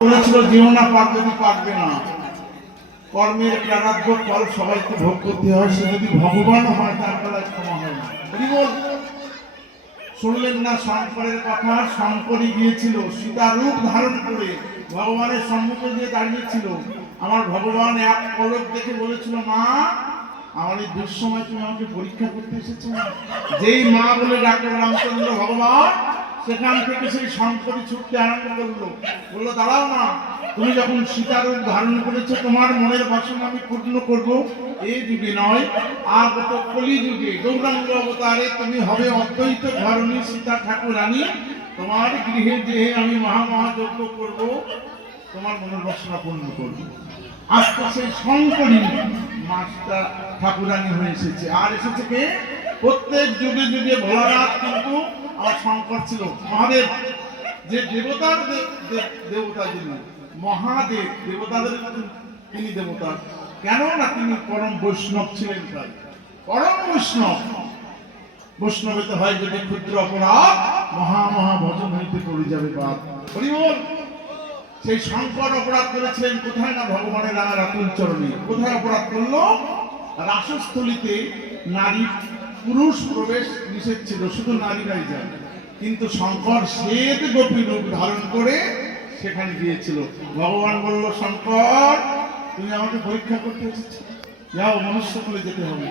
বলেছিল যেও না পার্বতী পারবে না, কর্মের প্রারাব্ধ ফল সবাইকে ভোগ করতে হয়, সে যদি ভগবান হয় তার বেলায় ক্ষমা হয় না। বল শুনলেন না শঙ্করের কথা? শঙ্করই গিয়েছিল সীতা রূপ ধারণ করে ভগবানের সম্মুখে গিয়ে দাঁড়িয়েছিল। আমার ভগবান এক পলক দেখে বলেছিল, মা আমার এই দুঃসময় তুমি আমাকে পরীক্ষা করতে এসেছো। যেই মা বলে ডাকলো রামচন্দ্র ভগবান, সেখান থেকে সেই শঙ্করী ছুটতে আরম্ভ করলো। বললো, দাঁড়াও না, তুমি যখন সীতারূপ ধারণ করেছো তোমার মনের বাসনা আমি পূর্ণ করব। এই যুগে নয়, আগত কলিযুগে গৌরাঙ্গ অবতারে তুমি হবে অদ্বৈত ধরণী সীতা ঠাকুরানী। তোমার গৃহে গৃহে আমি মহাযজ্ঞ করব, তোমার মনের বাসনা পূর্ণ করব। আজকে সেই শঙ্করী মাসটা ঠাকুরানী হয়ে এসেছে। আর এসেছে কে? প্রত্যেক যুগে যুগে ভোলানাথ কিন্তু আমার শঙ্কর ছিল। মহাদেব যে দেবতার দেবতা, যিনি মহাদেব, দেবতাদের তিনি দেবতা। কেন না তিনি পরম বৈষ্ণব ছিলেন। তাই পরম বৈষ্ণব। বৈষ্ণবেতে হয় যদি ক্ষুদ্র অপরাধ, মহা ভজন হইতে পড়ে যাবে বাদ। হরি বল। সেই শঙ্কর অপরাধ করেছিলেন কোথায়? না ভগবানের রাতুল চরণে। কোথায় অপরাধ করলো? রাসস্থলীতে নারী পুরুষ প্রবেশ নিষেধ ছিল, শুধু নারীরাই যায়। কিন্তু শঙ্কর শ্বেত গোপী রূপ ধারণ করে সেখানে গিয়েছিল। ভগবান বলল, শঙ্কর তুমি আমাকে পরীক্ষা করতে এসেছো, যাও মনুষ্য বলে যেতে হবে।